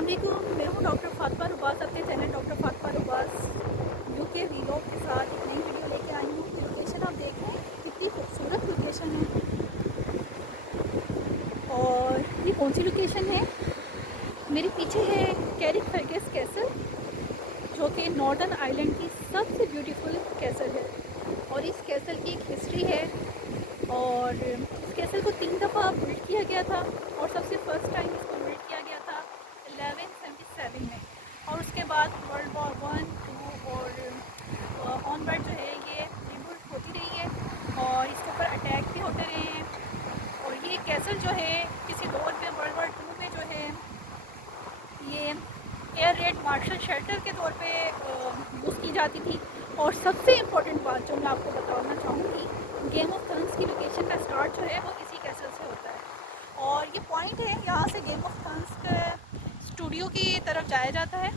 अस्सलाम वालेकुम, मैं हूँ डॉक्टर फातिमा रुबास, अपने channel doctor Fatima Rubas UK vlog के साथ एक नई वीडियो लेके आई हूँ। ये लोकेशन आप देख रहे हैं, कितनी खूबसूरत लोकेशन है। और ये कौन सी लोकेशन है? मेरे पीछे है कैरिकफेरगस कैसल, जो कि नॉर्दर्न आयरलैंड की सबसे ब्यूटीफुल कैसल है। और इस कैसल की एक हिस्ट्री है, और इस कैसल को 3 दफ़ा बिल्ड किया गया था, और सबसे फर्स्ट टाइम इसको बिल्ड किया गया था 1177 में। और उसके बाद वर्ल्ड वॉर 1, 2 और ऑनवर्ड जो है ये रिबिल्ड होती रही है, और इसके ऊपर अटैक भी होते रहे हैं। और ये कैसल जो है किसी दौर में वर्ल्ड वॉर 2 में जो है ये एयर रेड मार्शल शेल्टर के तौर पे यूज़ की जाती थी। और सबसे इम्पोर्टेंट बात जो मैं आपको बताना चाहूँगी, गेम ऑफ थ्रोन्स की लोकेशन का स्टार्ट जो है वो इसी कैसल से होता है। और ये पॉइंट है, यहाँ से गेम ऑफ थ्रोन्स के स्टूडियो की तरफ जाया जाता है।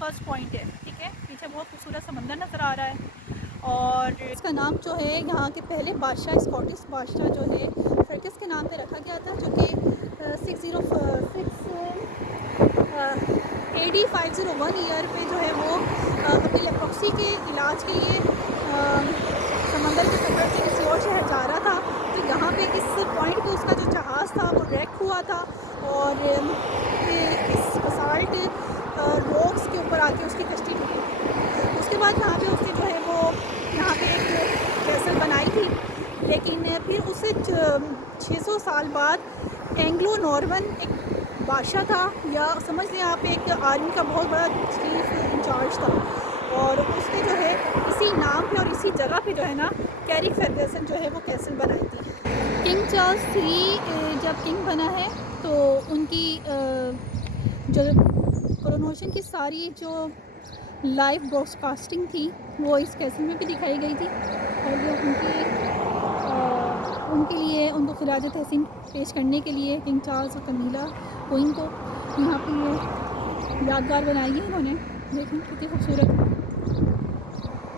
फर्स्ट पॉइंट है, ठीक है। पीछे बहुत खूबसूरत समंदर नज़र आ रहा है। और इसका नाम जो है यहाँ के पहले बादशाह, स्कॉटिश बादशाह जो है फेरगस के नाम पे रखा गया था, जो कि 606 AD 501 ईयर पे जो है वो अपनी लेप्रोसी के इलाज के लिए समंदर के सफ़र से किसी और शहर जा रहा था। तो यहाँ पे इस पॉइंट पे उसका जो जहाज़ था वो wreck हुआ था, और इस बसाल्ट रॉक्स के ऊपर आके उसकी कश्ती टूटी थी। उसके बाद यहाँ पे उसने जो है वो यहाँ पे एक कैसल बनाई थी, लेकिन फिर उससे 600 साल बाद एंग्लो नॉर्मन एक बादशाह था, या समझ लें आप एक आर्मी का बहुत बड़ा चीफ इंचार्ज था, और उसने जो है इसी नाम पे और इसी जगह पे जो है ना कैरिकफेरगस जो है वो कैसल बनाई थी। किंग चार्ल्स 3 जब किंग बना है तो उनकी जो कोरोनेशन की सारी जो लाइव ब्रॉडकास्टिंग थी वो इस कैसल में भी दिखाई गई थी। और ये उनके लिए उनको खिराज तहसीन पेश करने के लिए किंग चार्ल्स और कमीला क्वीन को यहाँ पर ये यादगार बनाई है इन्होंने। देखें कितनी खूबसूरत।